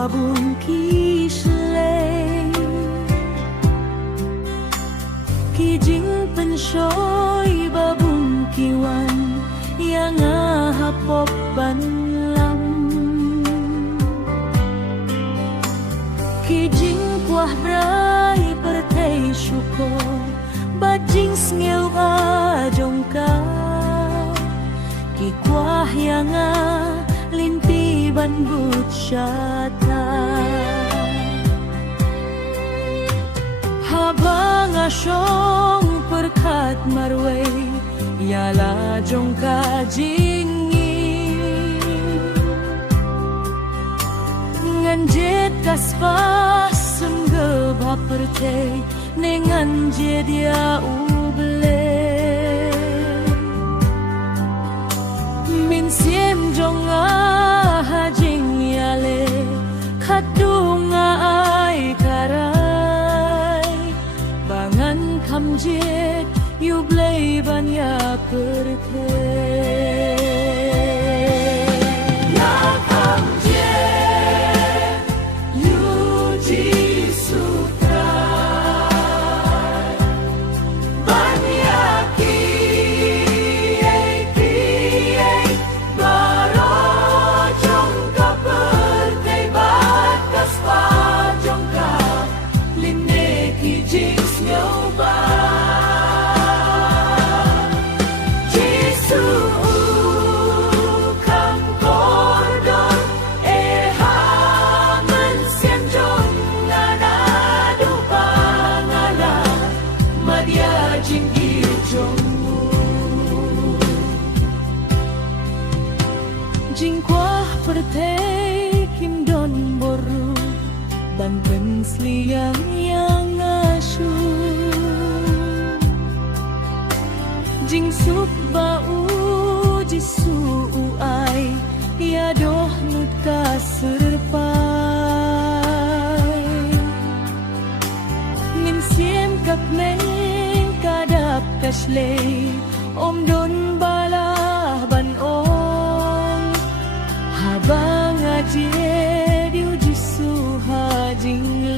babun kislay kijing penshoy babun kiwan yang hapop banlam kijing kuah brai pertei syuko bajing sngew ajongka ki kuah yang limpi ban but syata habang asyong perkat marway yala jongka jingi nganjet kaspas semge baperte nengan jedia uble min siem jonga hajing yale kadunga ai karai bangan kamjet yublei banya perte jingkwah pertei kim don boru ban pensli yang asu jing sup bau jisu ai ya doh nut ka serpai min siem kak meng kadap kasle om don balah ban habang aje diu jisu hajing